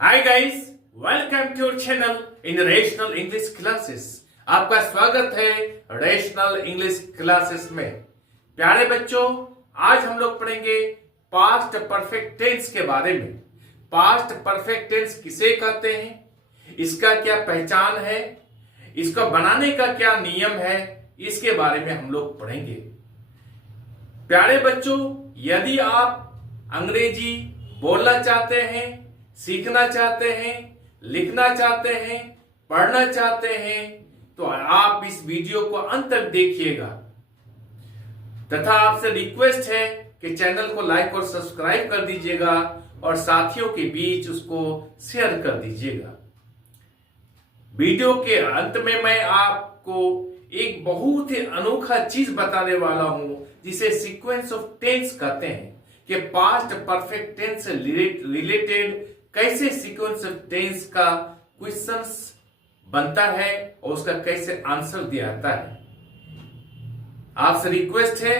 Hi guys, welcome to your channel in rational English classes. आपका स्वागत है rational English classes में। प्यारे बच्चों, आज हम लोग पढ़ेंगे पास्ट परफेक्ट टेंस के बारे में। पास्ट परफेक्ट टेंस किसे कहते हैं, इसका क्या पहचान है, इसका बनाने का क्या नियम है, इसके बारे में हम लोग पढ़ेंगे। प्यारे बच्चों, यदि आप अंग्रेजी बोलना चाहते हैं, सीखना चाहते हैं, लिखना चाहते हैं, पढ़ना चाहते हैं, तो आप इस वीडियो को अंत तक देखिएगा। तथा आपसे रिक्वेस्ट है कि चैनल को लाइक और सब्सक्राइब कर दीजिएगा और साथियों के बीच उसको शेयर कर दीजिएगा। वीडियो के अंत में मैं आपको एक बहुत ही अनोखा चीज बताने वाला हूं, जिसे सीक्वेंस ऑफ टेंस कहते हैं, कि पास्ट परफेक्ट टेंस से रिलेटेड कैसे सीक्वेंस ऑफ टेंस का क्वेश्चंस बनता है और उसका कैसे आंसर दिया जाता है। आपसे रिक्वेस्ट है,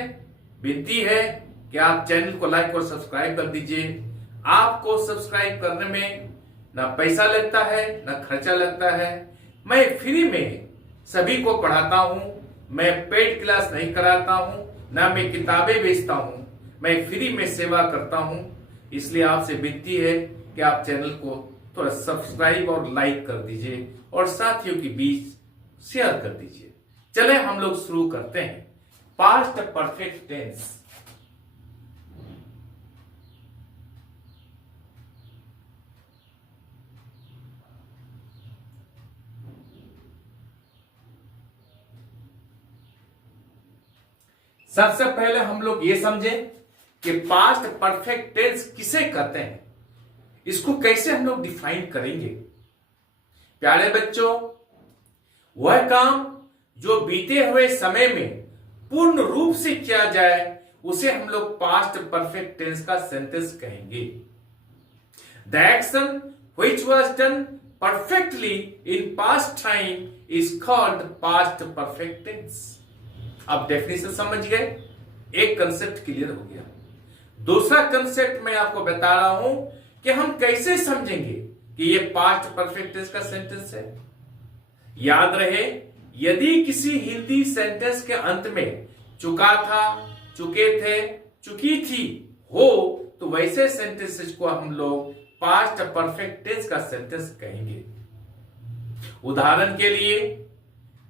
विनती है कि आप चैनल को लाइक और सब्सक्राइब कर दीजिए। आपको सब्सक्राइब करने में ना पैसा लगता है, ना खर्चा लगता है। मैं फ्री में सभी को पढ़ाता हूं। मैं पेड क्लास नहीं कराता हूं, ना मैं किताबें बेचता हूं। मैं फ्री में सेवा करता हूं। इसलिए आपसे विनती है कि आप चैनल को थोड़ा सब्सक्राइब और लाइक कर दीजिए और साथियों के बीच शेयर कर दीजिए। चले हम लोग शुरू करते हैं। Past perfect tense. सबसे पहले हम लोग ये समझें कि पास्ट परफेक्ट टेंस किसे कहते हैं, इसको कैसे हम लोग डिफाइन करेंगे। प्यारे बच्चों, वह काम जो बीते हुए समय में पूर्ण रूप से किया जाए उसे हम लोग पास्ट परफेक्ट टेंस का सेंटेंस कहेंगे। The action which was done perfectly in past time is called past perfect tense. अब डेफिनेशन समझ गए, एक कंसेप्ट क्लियर हो गया। दूसरा कंसेप्ट मैं आपको बता रहा हूं कि हम कैसे समझेंगे कि ये पास्ट परफेक्ट टेंस का सेंटेंस है। याद रहे, यदि किसी हिंदी सेंटेंस के अंत में चुका था, चुके थे, चुकी थी हो, तो वैसे सेंटेंसेस को हम लोग पास्ट परफेक्ट टेंस का सेंटेंस कहेंगे। उदाहरण के लिए,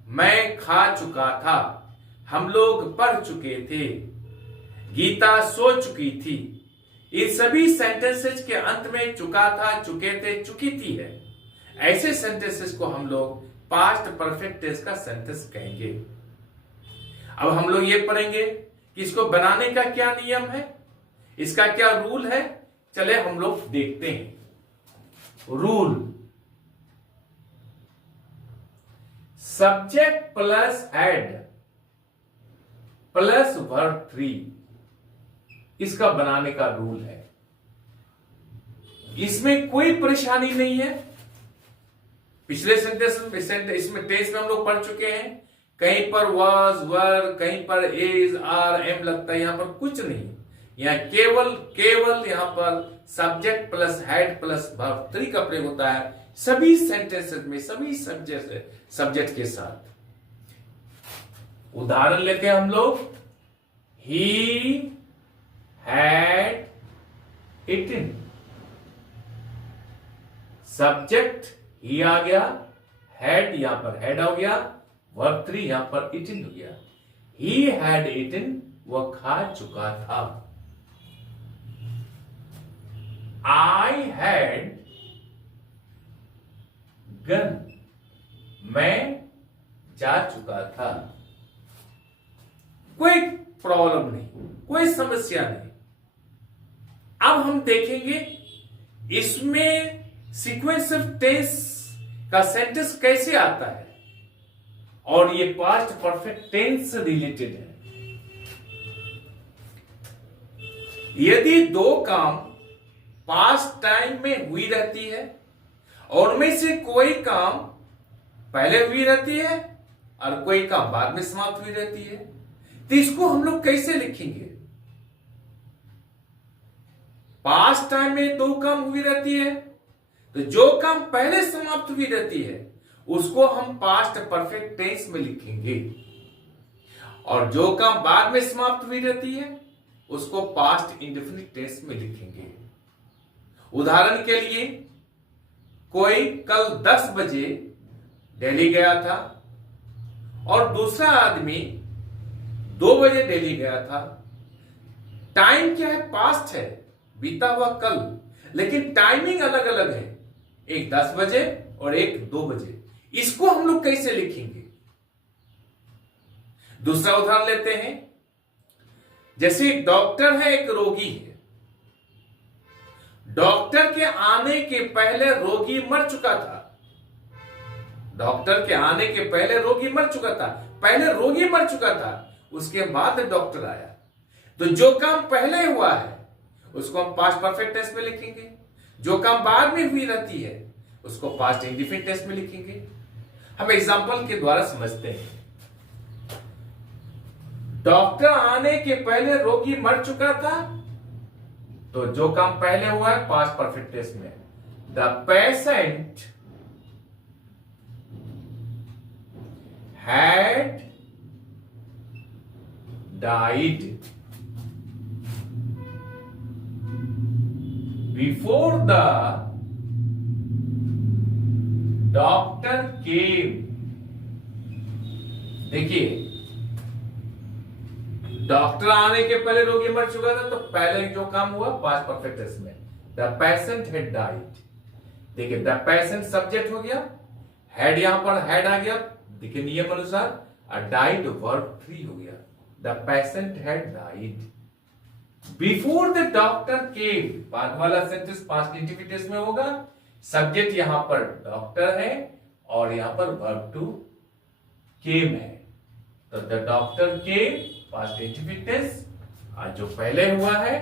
मैं खा चुका था, हम लोग पढ़ चुके थे, गीता सो चुकी थी। इन सभी सेंटेंसेस के अंत में चुका था, चुके थे, चुकी थी है। ऐसे सेंटेंसेस को हम लोग पास्ट परफेक्ट टेंस का सेंटेंस कहेंगे। अब हम लोग ये पढ़ेंगे कि इसको बनाने का क्या नियम है, इसका क्या रूल है। चले हम लोग देखते हैं। Rule: subject plus head plus verb 3, इसका बनाने का रूल है। इसमें कोई परेशानी नहीं है। पिछले सेंटेंस इसमें टेंस में हम लोग पढ़ चुके हैं। कहीं पर वाज, वर, कहीं पर इज, आर, एम लगता है, यहां पर कुछ नहीं। यहां केवल यहां पर subject plus head plus verb 3 का प्रयोग होता है सभी सेंटेंसेस में, सभी सब्जेक्ट के साथ। उदाहरण लेते हैं हम लोग। ही had eaten, सब्जेक्ट ही आ गया, had यहां पर had हो गया, वर्ब 3 यहां पर eaten हो गया। he had eaten, वह खा चुका था। I had gone, मैं जा चुका था। कोई प्रॉब्लम नहीं, कोई समस्या नहीं। अब हम देखेंगे इसमें सीक्वेंस ऑफ टेंस का सेंटेंस कैसे आता है और ये पास्ट परफेक्ट टेंस से रिलेटेड है। यदि दो काम पास्ट टाइम में हुई रहती है और उनमें से कोई काम पहले हुई रहती है और कोई काम बाद में समाप्त हुई रहती है, तो इसको हम लोग कैसे लिखेंगे। पास्ट टाइम में दो काम हुई रहती है तो जो काम पहले समाप्त हुई रहती है उसको हम पास्ट परफेक्ट टेंस में लिखेंगे, और जो काम बाद में समाप्त हुई रहती है उसको पास्ट इंडेफिनिट टेंस में लिखेंगे। उदाहरण के लिए, कोई कल 10 बजे दिल्ली गया था और दूसरा आदमी 2 बजे दिल्ली गया था। टाइम क्या है? पास्ट है, बीता हुआ कल, लेकिन टाइमिंग अलग अलग है, एक 10 बजे और एक 2 बजे। इसको हम लोग कैसे लिखेंगे? दूसरा उदाहरण लेते हैं। जैसे एक डॉक्टर है, एक रोगी है। डॉक्टर के आने के पहले रोगी मर चुका था। डॉक्टर के आने के पहले रोगी मर चुका था। पहले रोगी मर चुका था, उसके बाद डॉक्टर आया। तो जो काम पहले हुआ है उसको हम पास्ट परफेक्ट टेंस में लिखेंगे। जो काम बाद में हुई रहती है उसको पास्ट इंडेफिनिट टेंस में लिखेंगे। हम एग्जांपल के द्वारा समझते हैं। डॉक्टर आने के पहले रोगी मर चुका था, तो जो काम पहले हुआ है पास्ट परफेक्ट टेंस में, the patient had died before the doctor केम। देखिए, डॉक्टर आने के पहले रोगी मर चुका था, तो पहले जो काम हुआ पास्ट परफेक्ट टेंस में, द पेशेंट हैड डाइड। देखिए, द पेशेंट सब्जेक्ट हो गया, हैड यहां पर हैड आ गया, देखिए नियम अनुसार, और डाइड वर्ब 3 हो गया। The patient had died before the doctor केम। बाद वाला सेंटेंस पास्ट इंडेफिनिट टेंस में होगा। सब्जेक्ट यहां पर डॉक्टर है और यहां पर वर्ब टू केम है, तो the doctor came past indefinite tense, और जो पहले हुआ है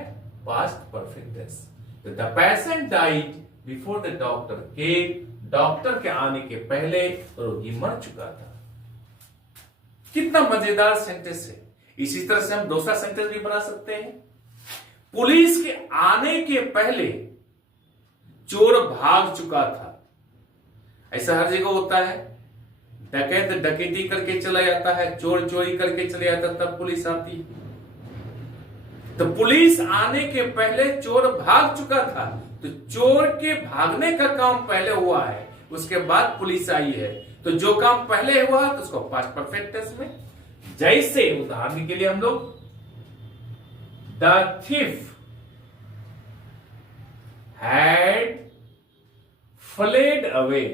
पास्ट परफेक्ट टेंस। तो the patient died before the doctor came. Doctor के आने के पहले रोगी मर चुका था। कितना मजेदार सेंटेंस है। इसी तरह से हम दूसरा सेंटेंस भी बना सकते हैं। पुलिस के आने के पहले चोर भाग चुका था। ऐसा हर जगह होता है। डकैत डकैती करके चला जाता है, चोर चोरी करके चले जाता, तब पुलिस आती। तो पुलिस आने के पहले चोर भाग चुका था, तो चोर के भागने का काम पहले हुआ है, उसके बाद पुलिस आई है। तो जो काम पहले हुआ है तो उसको पास्ट परफेक्ट टेंस में। जैसे उदाहरण के लिए हम लोग, the thief had fled away.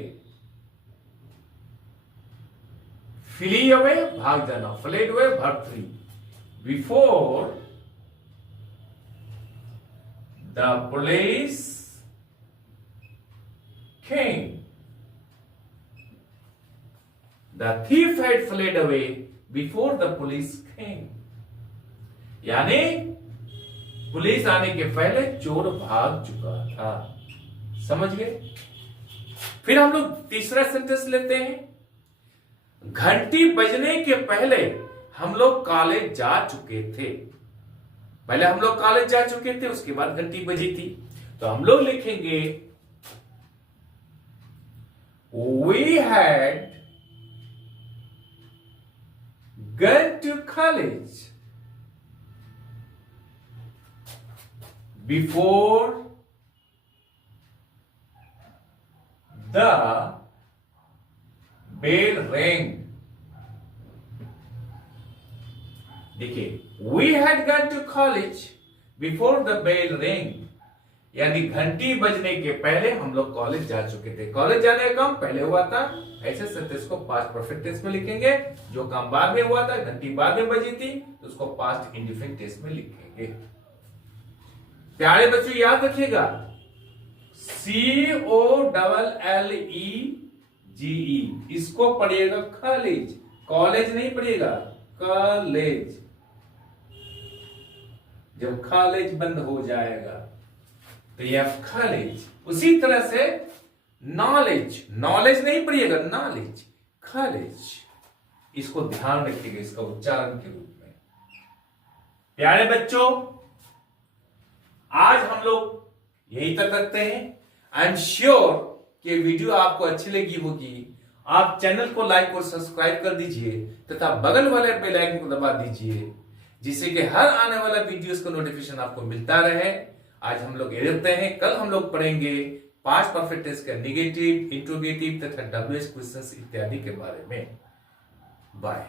Flee away भाग जाना, fled away verb 3 before the police came. The thief had fled away before the police came. यानी पुलिस आने के पहले चोर भाग चुका था। समझ गए? फिर हम लोग तीसरा सेंटेंस लेते हैं। घंटी बजने के पहले हम लोग कॉलेज जा चुके थे। पहले हम लोग कॉलेज जा चुके थे, उसके बाद घंटी बजी थी। तो हम लोग लिखेंगे, we had gone to college before the bell rang. देखिए, we had gone to college before the bell rang, यानी घंटी बजने के पहले हम लोग कॉलेज जा चुके थे। कॉलेज जाने का काम पहले हुआ था। ऐसे सेंटेंस को पास्ट परफेक्ट टेंस में लिखेंगे। जो काम बाद में हुआ था, घंटी बाद में बजी थी, तो उसको पास्ट इंडेफिनिट टेंस में लिखेंगे। प्यारे बच्चों, याद रखिएगा, COLLEGE, इसको पढ़िएगा कॉलेज। कॉलेज नहीं पढ़िएगा, कॉलेज। जब कॉलेज बंद हो जाएगा तो यह कॉलेज। उसी तरह से नॉलेज, नॉलेज नहीं पढ़िएगा, नॉलेज, कॉलेज। इसको ध्यान रखिएगा इसका उच्चारण के रूप में। प्यारे बच्चों, आज हम लोग यही तक रखते हैं। आई एम श्योर कि वीडियो आपको अच्छी लगी होगी। आप चैनल को लाइक और सब्सक्राइब कर दीजिए तथा बगल वाले बेल आइकन को दबा दीजिए, जिससे कि हर आने वाला वीडियोस का नोटिफिकेशन आपको मिलता रहे। आज हम लोग ये देखते हैं, कल हम लोग पढ़ेंगे पास्ट परफेक्ट टेंस का नेगेटिव, इंट्रोगेटिव तथा डब्ल्यूएच क्वेश्चंस इत्यादि के बारे में। बाय।